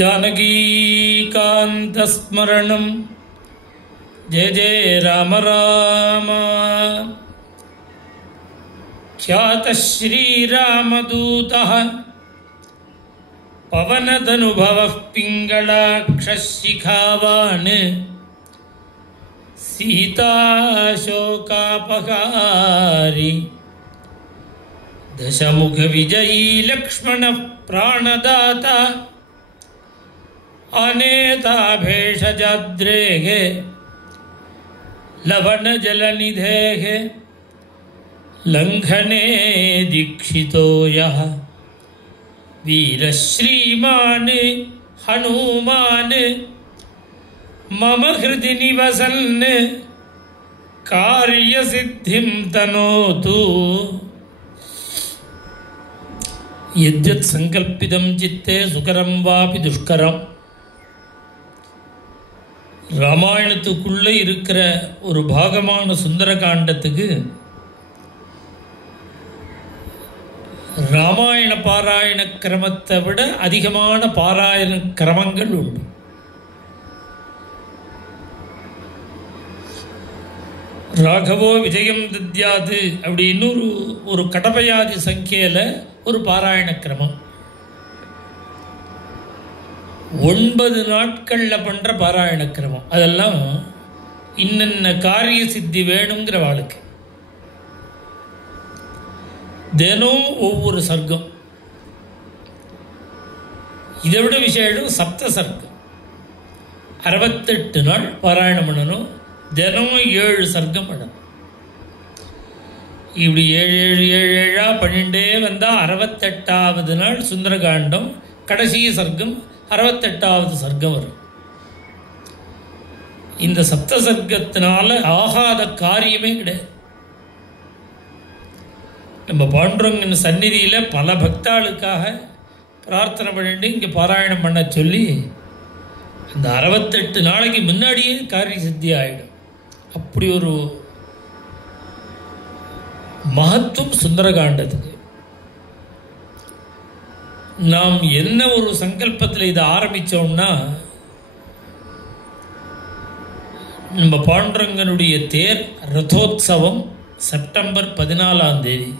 जानकीकान्तस्मरणं जय जय राम राम। ख्यातः श्रीरामदूतः पवनतनुभवः पिङ्गलाक्षशिखावान् सीताशोकापहारी दशमुखविजयी लक्ष्मणः प्राणदाता अनेता भेषजाद्रेः लवणजलनिधेः लङ्घने दीक्षितो यः वीरश्रीमान् हनुमान् मम हृदि निवसन् कार्यसिद्धिं तनोतु। यद्यत् संकल्पितं चित्ते सुकरं वापि दुष्करं। ராமாயணத்துக்குள்ளே இருக்கிற ஒரு பாகமான சுந்தரகாண்டத்துக்கு ராமாயண பாராயண கிரமத்தை விட அதிகமான பாராயண கிரமங்கள் உண்டு. ராகவோ விஜயம் தத்யாது அப்படின்னு ஒரு கடபயாதி சங்கியில் ஒரு பாராயண கிரமம். 9 நாட்களில் பண்ணுற பாராயண கிரமம். அதெல்லாம் இன்னென்ன காரிய சித்தி வேணுங்கிற வாழ்க்கை. தினம் ஒவ்வொரு சர்க்கம். இதை விட விசேஷம் சப்த சர்க்கம். 68 நாள் பாராயணம் பண்ணணும். தினம் 7 சர்க்கம் பண்ணணும். இப்படி 7 பண்ணிட்டே வந்தால் 68வது நாள் சுந்தரகாண்டம் கடைசி சர்க்கம் 68வது சர்க்கம் வரும். இந்த சப்த சர்க்கத்தினால ஆகாத காரியமே கிடையாது. நம்ம பாண்டுரங்கன் சந்நிதியில் பல பக்தாளுக்காக பிரார்த்தனை பண்ணிட்டு இங்கே பாராயணம் பண்ண சொல்லி அந்த 68 நாளைக்கு முன்னாடியே காரிய சித்தி ஆகிடும். அப்படி ஒரு மகத்துவம் சுந்தரகாண்டத்துக்கு. நாம் என்ன ஒரு சங்கல்பத்தில் இதை ஆரம்பித்தோம்னா, நம்ம பாண்டுரங்கனுடைய தேர் ரதோத்சவம் செப்டம்பர் 14ஆம் தேதி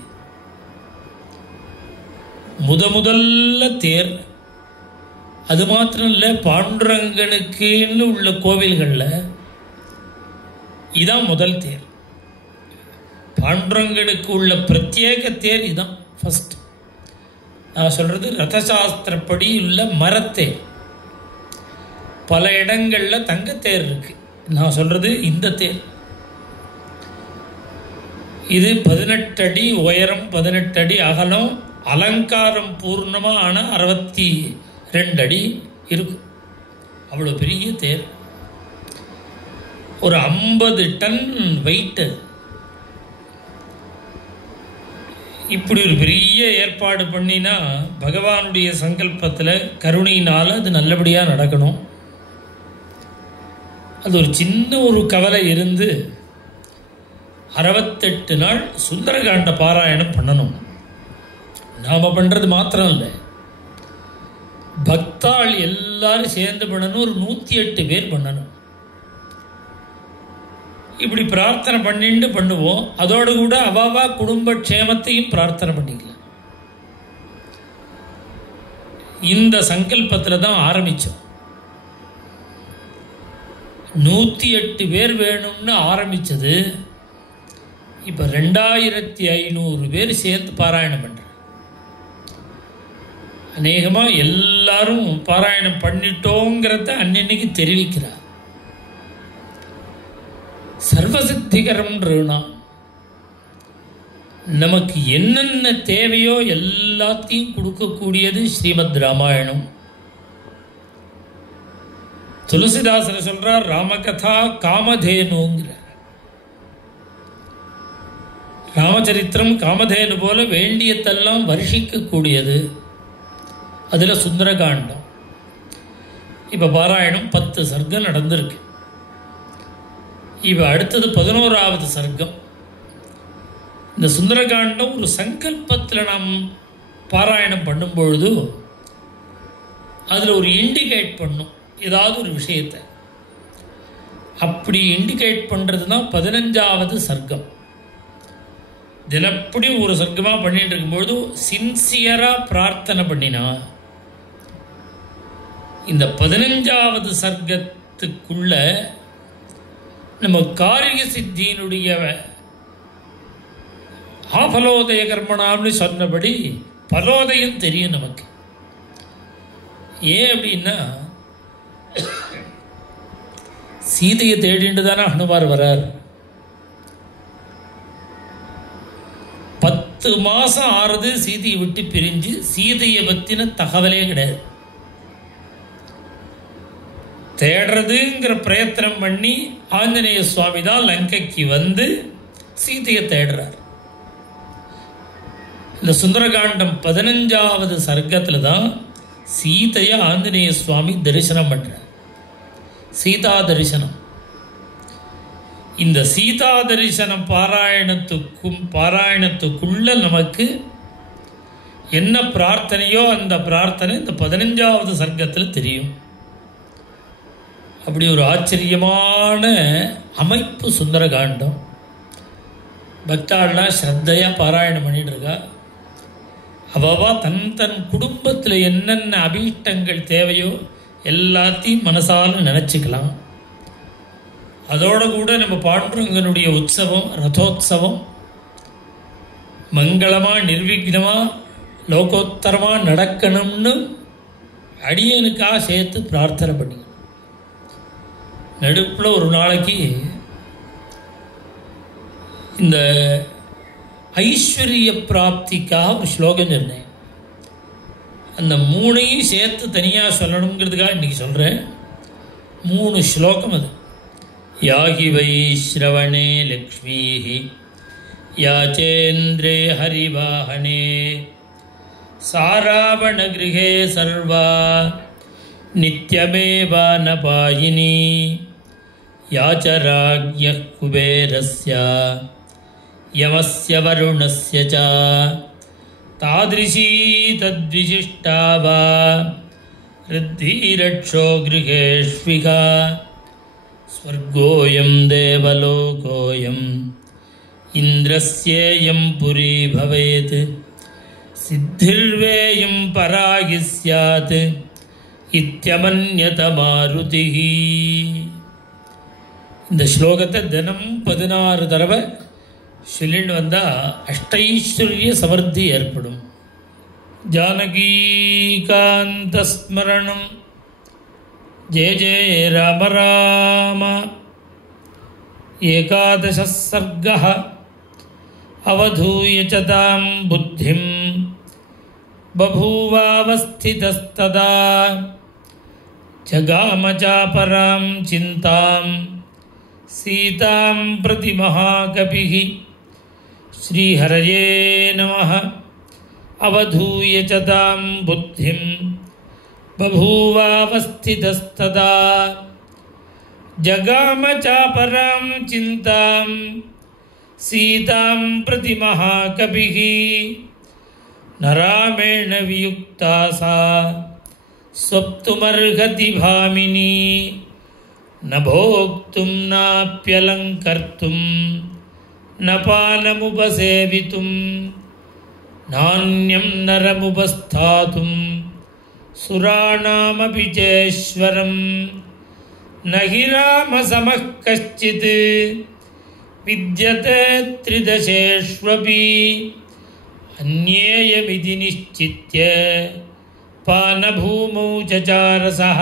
முதல்ல தேர். அது மாத்திரம் இல்லை, பாண்டுரங்கனுக்குன்னு உள்ள கோவில்களில் இதான் முதல் தேர். பாண்டுரங்கனுக்கு உள்ள பிரத்யேக தேர் இதுதான் ஃபஸ்ட். நான் சொல்கிறது ரதசாஸ்திரப்படி உள்ள மரத்தேர். பல இடங்களில் தங்கத்தேர் இருக்குது. நான் சொல்கிறது இந்த தேர். இது 18 அடி உயரம், 18 அடி அகலம், அலங்காரம் பூர்ணமான 62 அடி இருக்கும். அவ்வளோ பெரிய தேர். ஒரு 50 டன் வெயிட்டு. இப்படி ஒரு பெரிய ஏற்பாடு பண்ணினா பகவானுடைய சங்கல்பத்தில் கருணையினால் அது நல்லபடியாக நடக்கணும். அது ஒரு சின்ன ஒரு கவலை இருந்து 68 நாள் சுந்தரகாண்ட பாராயணம் பண்ணணும். நாம் பண்ணுறது மாத்திரம் இல்லை, பக்தாள் எல்லாரும் சேர்ந்து பண்ணணும். ஒரு 108 பேர் பண்ணணும். இப்படி பிரார்த்தனை பண்ணிட்டு பண்ணுவோம். அதோடு கூட அவாவா குடும்ப க்ஷேமத்தையும் பிரார்த்தனை பண்ணிக்கலாம். இந்த சங்கல்பத்தில் தான் ஆரம்பித்தோம். 108 பேர் வேணும்னு ஆரம்பித்தது. இப்போ 2500 பேர் சேர்த்து பாராயணம் பண்ணுறேன். அநேகமாக எல்லாரும் பாராயணம் பண்ணிட்டோங்கிறத அன்னைக்கு தெரிவிக்கிறார். சர்வசித்திகரம்ன்றா நமக்கு என்னென்ன தேவையோ எல்லாத்தையும் கொடுக்கக்கூடியது ஸ்ரீமத் ராமாயணம். துளசிதாசர் சொல்றார், ராமகதா காமதேனுங்கிற. ராமச்சரித்திரம் காமதேனு போல வேண்டியதெல்லாம் வருஷிக்கக்கூடியது. அதில் சுந்தரகாண்டம். இப்போ பாராயணம் 10 சர்க்கம் நடந்திருக்கு. இப்போ அடுத்தது 11வது சர்க்கம். இந்த சுந்தரகாண்டம் ஒரு சங்கல்பத்தில் நாம் பாராயணம் பண்ணும்பொழுது அதில் ஒரு இண்டிகேட் பண்ணும் ஏதாவது ஒரு விஷயத்தை. அப்படி இண்டிகேட் பண்ணுறது தான் 15வது சர்க்கம். தினப்படி ஒரு சர்க்கமாக பண்ணிட்டு இருக்கும்பொழுது சின்சியராக பிரார்த்தனை பண்ணினா இந்த 15வது சர்க்கத்துக்குள்ள நம்ம காரிய சித்தியினுடைய ஆபலோதய கர்மணாம்னு சொன்னபடி பலோதயம் தெரியும் நமக்கு. ஏன் அப்படின்னா சீதையை தேடிட்டு தானே ஹனுமார் வரார். 10 மாதம் ஆறுது சீதையை விட்டு பிரிஞ்சு, சீதையை பற்றின தகவலே கிடையாது. தேடுறதுங்கிற பிரயத்தனம் பண்ணி ஆஞ்சநேய சுவாமி தான் லங்கைக்கு வந்து சீதையை தேடுறார். இந்த சுந்தரகாண்டம் 15வது சர்க்கத்தில் தான் சீதையை ஆஞ்சநேய சுவாமி தரிசனம் பண்ணுறார். சீதா தரிசனம். இந்த சீதா தரிசனம் பாராயணத்துக்குள்ள நமக்கு என்ன பிரார்த்தனையோ அந்த பிரார்த்தனை இந்த 15வது சர்க்கத்தில் தெரியும். அப்படி ஒரு ஆச்சரியமான அமைப்பு சுந்தரகாண்டம். பக்தாள்லாம் ஸ்ரத்தையாக பாராயணம் பண்ணிட்டு இருக்கா. அவவா தன் குடும்பத்தில் என்னென்ன அபீஷ்டங்கள் தேவையோ எல்லாத்தையும் மனசால நினச்சிக்கலாம். அதோடு கூட நம்ம பாண்டுரங்கனுடைய உற்சவம், ரதோத்சவம் மங்களமாக நிர்விக்னமாக லோகோத்தரமாக நடக்கணும்னு அடியனுக்காக சேர்த்து பிரார்த்தனை பண்ணி நடுப்பில் ஒரு நாளைக்கு இந்த ஐஸ்வர்ய பிராப்திக்காக ஒரு ஸ்லோகம் சொன்னேன். அந்த 3ஐயும் சேர்த்து தனியாக சொல்லணுங்கிறதுக்காக இன்றைக்கி சொல்கிறேன். 3 ஸ்லோகம் அது. யாகி வை ஸ்ரவணே லக்ஷ்மீ யாச்சேந்திரே ஹரிவாஹனே சாராவண கிருஹே சர்வா நித்யமேவா நபாயினி யாச்சராக்ய குபேரஸ்ய யமஸ்ய வருணஸ்ய ச தாத்ரிஷீ தத்விசிஷ்டா வா ரித்திரக்ஷோ கிருஹேஷ்விகா ஸ்வர்கோயம் தேவலோகோயம் இந்திரஸ்யேயம் புரி பவேத் சித்திர்வேயம் பராகி ஸ்யாத் இத்யமன்யத மாருதிஹி. இந்த ஸ்லோகத்தை தினம் 16 தடவை சொல்லிட்டு வந்தால் அஷ்டைஸ்வர்ய சமர்த்தி ஏற்படும். ஜானகீகாந்தஸ்மரணம் ஜெய ஜெய ராம ராம. 11 சர்கः அவதூய ச தாம் புத்திம் பபூவாவஸ்திதஸ்ததா ஜகாம சாபராம் சிந்தாம் சீதாம் பிரதி மகாகபிः. ஸ்ரீஹரயே நமः. அவதூய ச தாம் புத்திம் பபூவாவஸ்திதஸ்ததா ஜகாம சாபராம் சிந்தாம் சீதாம் பிரதி மகாகபிः. நராமேண வியுக்தா சா ஸ்வப்துமர்ஹதி பாமினி ந போக்தும் நாப்யலங்கர்த்தும் ந பானமுபசேவித்தும் நான்யம் நரமுபஸ்தாதும் சுராணாமபி சேஸ்வரம் நஹி ராமசமः கஷ்சித் வித்யதே த்ரிதசேஷ்வபி அந்நேயமிதி நிஷ்சித்ய பானபூமௌ சசாரசः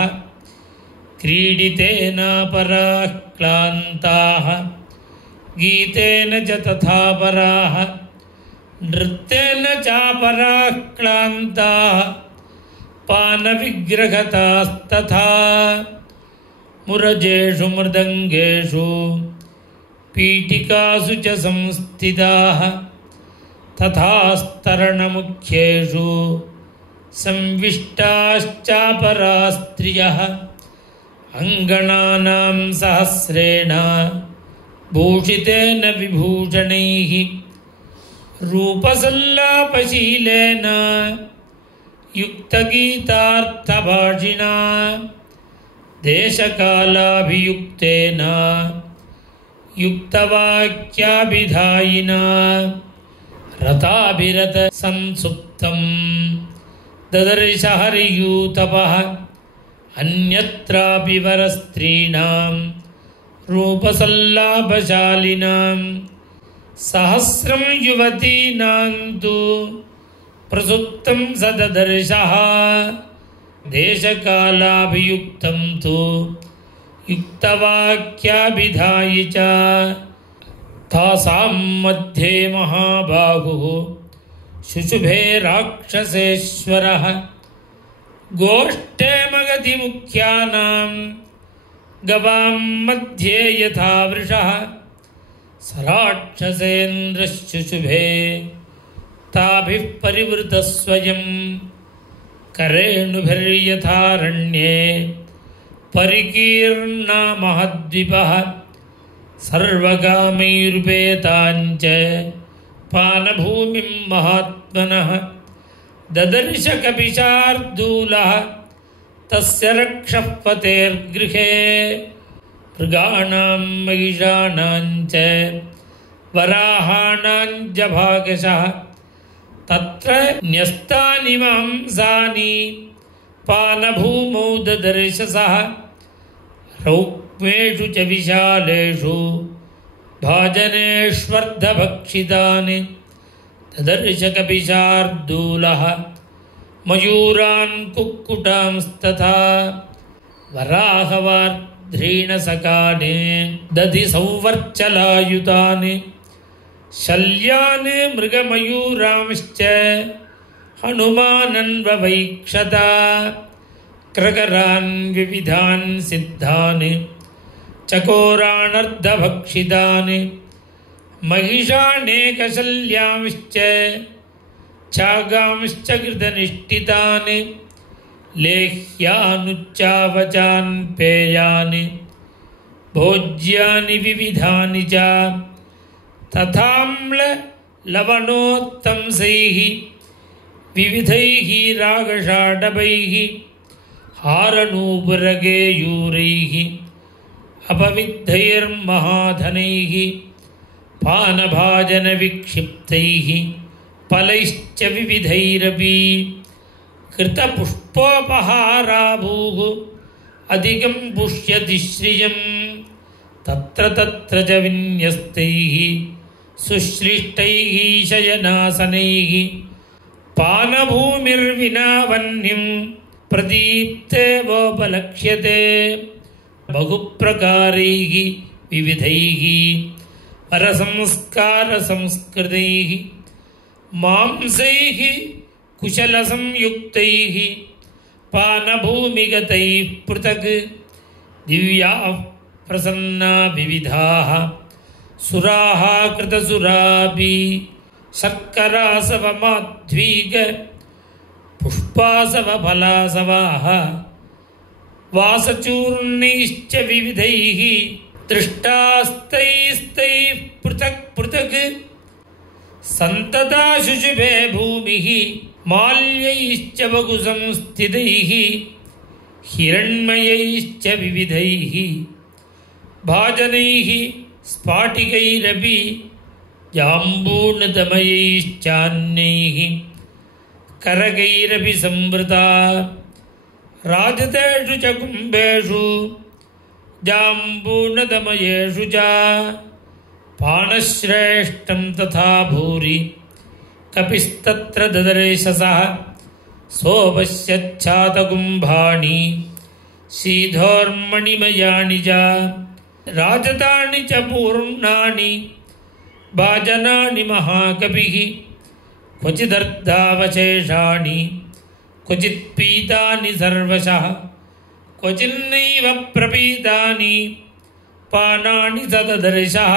क्रीडितेनापराः क्लान्ताः गीतेन च तथा पराः नृत्येन चापराः क्लान्ताः पानविग्रहतास्तथा मुरजेषु मृदङ्गेषु पीठिकासु च संस्थिताः तथा स्तरणमुख्येषु संविष्टाश्चापरा स्त्रियः अंगणानां सहस्रेण भूषितेन विभूषणैः रूपसल्लापशीलेन युक्तगीतार्थभाषिणा देशकालाभियुक्तेन युक्तवाक्याभिधायिना रथाभिरतसंसुप्तं ददर्श हरियूतपः अन्यत्रापि वरस्त्रीणां रूपसल्लाभशालिनां सहस्रं युवतीनां तु प्रसुप्तं सददर्शः देशकालाभियुक्तं तु युक्तवाक्याभिधायि च तासां मध्ये महाबाहुः शुशुभे राक्षसेश्वरः गोष्ठे मगधिमुख्यानां गवां मध्ये यथा वृषः सराक्षसेन्द्रशुशुभे ताभिः परिवृतः स्वयं करेणुभिर्यथारण्ये परिकीर्णा महद्विपः सर्वकामैरुपेताञ्च पानभूमिं महात्मनः ददर्श कपिशार्दूलः तस्य रक्षः पतेर्गृहे मृगाणां महिषाणां च वराहाणां च भागशः तत्र न्यस्तानि मांसानि पानभूमौ ददर्श सः रौक्मेषु च विशालेषु भाजनेष्वर्धभक्षितानि ददर्श कपिशार्दूलः मयूरान् कुक्कुटांस्तथा वराहवार्ध्रीणसकाने दधि संवर्चलायुतानि शल्यान् मृगमयूरांश्च हनुमानन्ववैक्षत क्रकरान् विविधान् सिद्धान् चकोरानर्धभक्षितान् महिषानेकशल्यांश्च चागांश्च कृतनिष्ठितान् लेह्यानुच्चावचान् पेयान् भोज्यानि विविधानि च तथाम्ललवणोत्तंसैः विविधैः रागषाडभैः हारनूपुरगेयूरैः अपविद्धैर्महाधनैः पानभाजनविक्षिप्तैः फलैश्च विविधैरपि कृतपुष्पोपहाराभूः अधिकं पुष्यति श्रियं तत्र तत्र च विन्यस्तैः सुश्लिष्टैः शयनासनैः पानभूमिर्विना वह्निं प्रदीप्तेवोपलक्ष्यते बहुप्रकारैः विविधैः परसंस्कारसंस्कृतैः मांसैः कुशलसंयुक्तैः पानभूमिगतैः पृथक् दिव्याः प्रसन्ना विविधाः सुराः कृतसुरापि शर्करासवमाध्वीक पुष्पासवफलासवाः वासचूर्णैश्च विविधैः दृष्टास्तैस्तैः पृथक् पृथक् सन्तता शुशुभे भूमिः माल्यैश्च बहुसंस्थितैः हिरण्मयैश्च विविधैः भाजनैः स्फाटिकैरपि जाम्बूनतमयैश्चान्यैः करगैरपि संवृता राजतेषु च कुम्भेषु जाम्बूनतमयेषु च पाणश्रेष्ठं तथा भूरि कपिस्तत्र ददर्शसः सोपश्यच्छातकुम्भाणि शीधोर्मणिमयानि च राजतानि च पूर्णानि भाजनानि महाकपिः क्वचिदर्धावशेषाणि क्वचित् पीतानि सर्वशः क्वचिन्नैव प्रपीतानि पानानि सददर्शः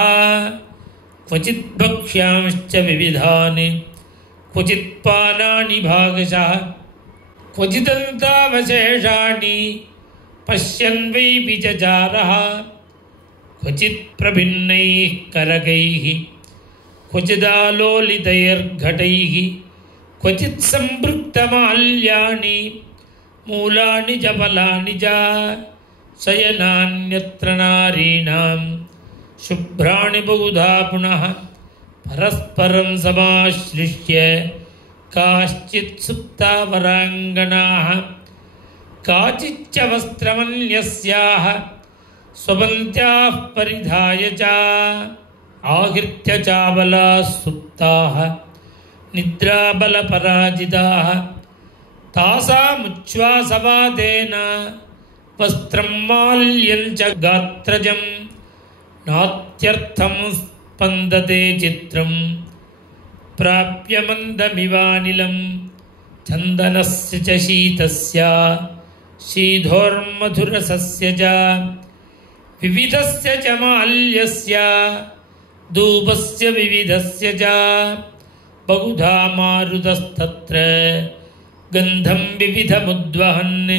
क्वचित् भक्ष्यांश्च विविधानि क्वचित् पानानि भागशः क्वचिदन्तावशेषाणि पश्यन् वै विचचारः क्वचित् प्रभिन्नैः करकैः क्वचिदालोलितैर्घटैः क्वचित् सम्पृक्तमाल्यानि मूलानि च फलानि च शयनान्यत्र नारीणां शुभ्राणि बहुधा पुनः परस्परं समाश्लिष्य काश्चित् सुप्ता वराङ्गनाः काचिच्च वस्त्रमन्यस्याः स्वपन्त्याः परिधाय च आहृत्य चाबलाः सुप्ताः निद्राबलपराजिताः तासामुच्छ्वासवादेन वस्त्रं माल्यं च गात्रजं नात्यर्थं स्पन्दते चित्रं प्राप्य मन्दमिवानिलं चन्दनस्य च शीतस्य शीधोर्मधुरसस्य च विविधस्य च माल्यस्य धूपस्य विविधस्य च बहुधा मारुतस्तत्र गन्धं विविधमुद्वहन्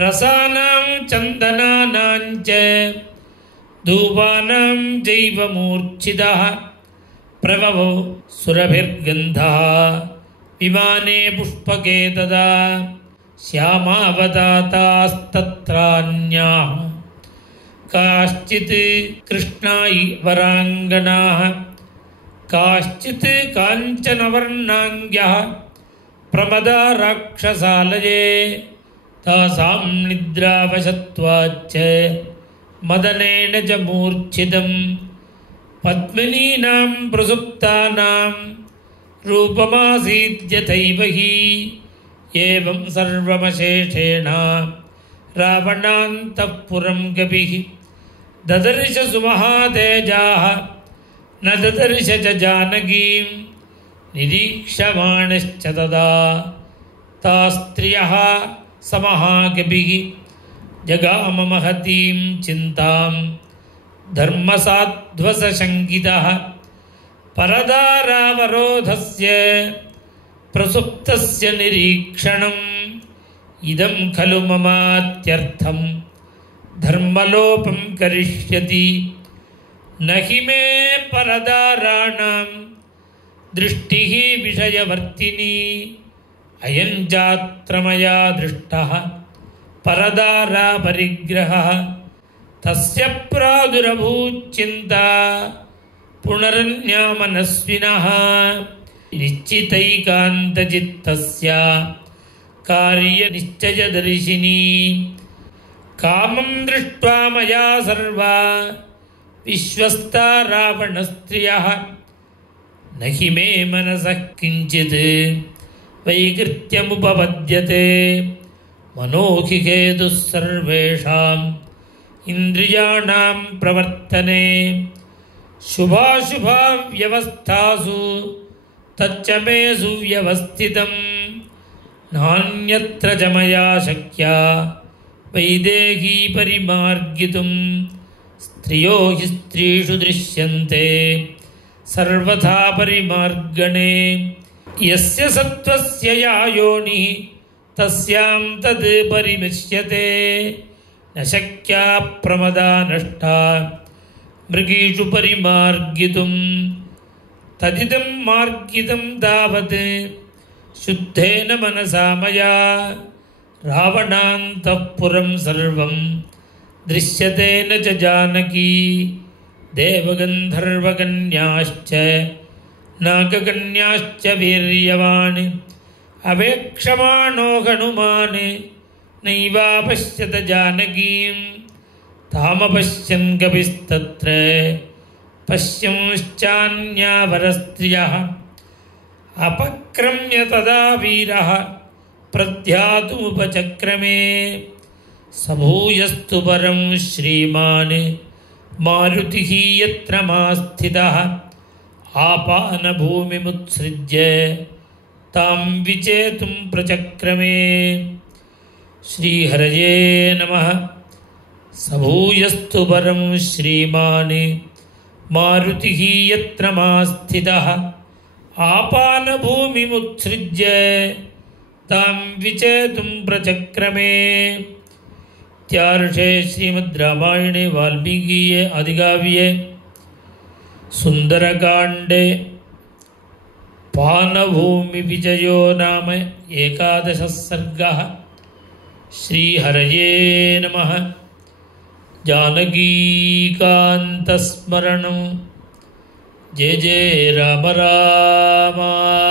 रसानां चन्दनानां च धूपानां चैव मूर्च्छितः प्रभवो सुरभिर्गन्धः विमाने पुष्पके तदा श्यामावतातास्तत्रान्याः काश्चित् कृष्णायि वराङ्गनाः काश्चित् काञ्चनवर्णाङ्ग्यः प्रमदा राक्षसालये तासां निद्रावशत्वाच्च मदनेन च मूर्च्छितं पद्मिनीनां प्रसुप्तानां रूपमासीद्यथैव हि एवं सर्वमशेषेण रावणान्तःपुरं कपिः ददर्श सुमहातेजाः न ददर्श च जानकीं निरीक्षमाणश्च तदा तास्त्रियः समहाकपिः जगाम महतीं चिन्तां धर्मसाध्वसशङ्कितः परदारावरोधस्य प्रसुप्तस्य निरीक्षणम् इदं खलु ममात्यर्थं धर्मलोपं करिष्यति न हि मे परदाराणां दृष्टिः विषयवर्तिनी अयं चात्र मया दृष्टः परदारापरिग्रहः तस्य प्रादुरभूच्चिन्ता पुनरन्यामनस्विनः निश्चितैकान्तचित्तस्य कार्यनिश्चयदर्शिनी कामं दृष्ट्वा मया सर्वा विश्वस्ता रावणस्त्रियः न हि मे मनसः किञ्चित् वैकृत्यमुपपद्यते मनो हि हेतुः सर्वेषाम् इन्द्रियाणां प्रवर्तने शुभाशुभाव्यवस्थासु तच्च मे सुव्यवस्थितं नान्यत्र च मया शक्या वैदेही परिमार्गितुं स्त्रियो हि स्त्रीषु दृश्यन्ते सर्वथा परिमार्गणे यस्य सत्त्वस्य या योनिः तस्यां तद् परिमिष्यते न शक्या प्रमदा नष्टा मृगीषु परिमार्गितुं तदिदं मार्गितं तावत् शुद्धेन मनसा मया रावणान्तःपुरं सर्वं दृश्यते न च जानकी देवगन्धर्वकन्याश्च नागकन्याश्च वीर्यवान् अवेक्षमाणो हनुमान् नैवापश्यत जानकीं तामपश्यन् कपिस्तत्र पश्यंश्चान्यावरस्त्रियः अपक्रम्य तदा वीरः प्रध्यातुमुपचक्रमे सभूयस्तु परं श्रीमान् मारुतिः यत्र मास्थितः आपानभूमिमुत्सृज्य तां विचेतुं प्रचक्रमे श्रीहरये नमः सभूयस्तु परं श्रीमान् मारुतिः यत्र मास्थितः आपानभूमिमुत्सृज्य तां विचेतुं प्रचक्रमे। इत्यार्षे श्रीमद्रामायणे वाल्मीकीये आदिकाव्ये सुन्दरकाण्डे पानभूमिविजयो नाम एकादशः सर्गः। श्रीहरये नमः। जानकीकान्तस्मरणं जय जय राम राम।